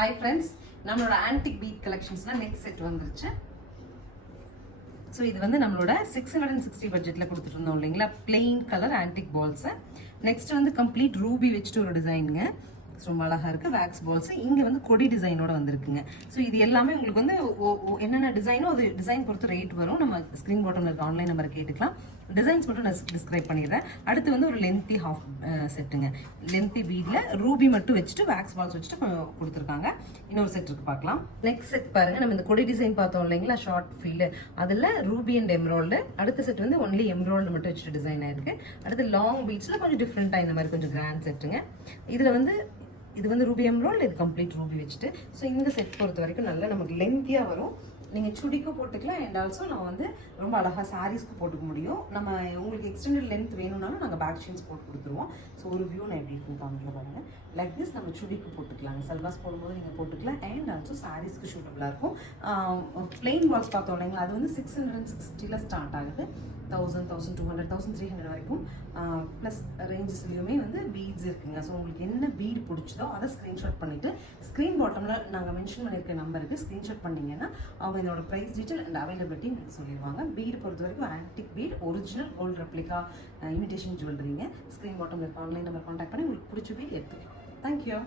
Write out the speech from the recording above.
Hi friends, நம்மளோட antique bead கலெக்ஷன்ஸ்ல next set வந்துருச்சு. ஸோ இது வந்து நம்மளோட 660 பட்ஜெட்ல கொடுத்துட்டு இருந்தோம் இல்லைங்களா, plain colour antique balls. Next வந்து கம்ப்ளீட் ரூபி வச்சுட்டு ஒரு டிசைனுங்க, ரொம்ப அழகா இருக்கு. வேக்ஸ் பால்ஸ் இங்க வந்து கொடி டிசைனோட வந்திருக்குங்க. ஸோ இது எல்லாமே உங்களுக்கு வந்து என்னென்ன டிசைனோ அது டிசைன் பொறுத்து ரேட் வரும். நம்ம ஸ்கிரீன் பாட்டம்ல இருக்க ஆன்லைன் நம்பர் கேட்டுக்கலாம். டிசைன்ஸ் மட்டும் நான் டிஸ்கிரைப் பண்ணிடுறேன். அடுத்து வந்து ஒரு லென்த்தி ஹாஃப் செட்டுங்க, லென்த்தி பீட்ல ரூபி மட்டும் வச்சுட்டு வேக்ஸ் பால்ஸ் வச்சுட்டு கொடுத்துருக்காங்க. இன்னொரு செட் இருக்கு, பார்க்கலாம். நெக்ஸ்ட் செட் பாருங்க, நம்ம இந்த கொடி டிசைன் பார்த்தோம் இல்லைங்களா, ஷார்ட் ஃபீல்டு, அதுல ரூபி அண்ட் எம்ராய்டு. அடுத்த செட் வந்து ஒன்லி எம்ராய்டு மட்டும் வச்சுட்டு டிசைன் ஆயிருக்கு. அடுத்து லாங் பீட்ஸ்ல கொஞ்சம் டிஃப்ரெண்டா இந்த மாதிரி கொஞ்சம் கிராண்ட் செட்டுங்க. இதுல வந்து இது வந்து ரூபி எம்ராய்டு, இது கம்ப்ளீட் ரூபி வச்சுட்டு. ஸோ இந்த செட் பொறுத்த வரைக்கும் நல்லா நமக்கு லென்த்தியா வரும். நீங்கள் சுடிக்கும் போட்டுக்கலாம், அண்ட் ஆல்சோ நம்ம வந்து ரொம்ப அழகாக சாரீஸ்க்கு போட்டுக்க முடியும். நம்ம உங்களுக்கு எக்ஸ்டெண்டட் லென்த் வேணும்னாலும் நாங்கள் பேக் ஷீட்ஸ் போட்டு கொடுத்துருவோம். ஸோ ஒரு வியூ நான் எப்படி இருக்குன்னு காமிக்கல பாருங்கள். லைக் திஸ் நம்ம சுடிக்கு போட்டுக்கலாங்க, சல்வாஸ் போடும்போது நீங்கள் போட்டுக்கலாம், அண்ட் ஆல்சோ சாரீஸ்க்கு சூட்டபுளாக இருக்கும். பிளெயின் பால்ஸ் பார்த்தோம் இல்லைங்களா, அது வந்து 660 ஸ்டார்ட் ஆகுது. 1000, 1200, 1300 வரைக்கும் ப்ளஸ் ரேஞ்சஸ்லையுமே வந்து பீட்ஸ் இருக்குங்க. ஸோ உங்களுக்கு என்ன பீட் பிடிச்சதோ அதை ஸ்க்ரீன்ஷாட் பண்ணிவிட்டு ஸ்க்ரீன் பாட்டமில் நாங்கள் மென்ஷன் பண்ணியிருக்க நம்பருக்கு ஸ்க்ரீன்ஷாட் பண்ணிங்கன்னா அவங்க இதோட ப்ரைஸ் டீட்டெயில் அண்ட் அவைலபிலிட்டி சொல்லிடுவாங்க. பீட் பொறுத்த வரைக்கும் antique bead, original gold replica, imitation ஜுவல்லரிங்க. ஸ்க்ரீன் பாட்டமில் இருக்க ஆன்லைன் நம்பர் கான்டாக்ட் பண்ணி உங்களுக்கு பிடிச்ச பீட் எடுத்துக்கலாம். தேங்க்யூ.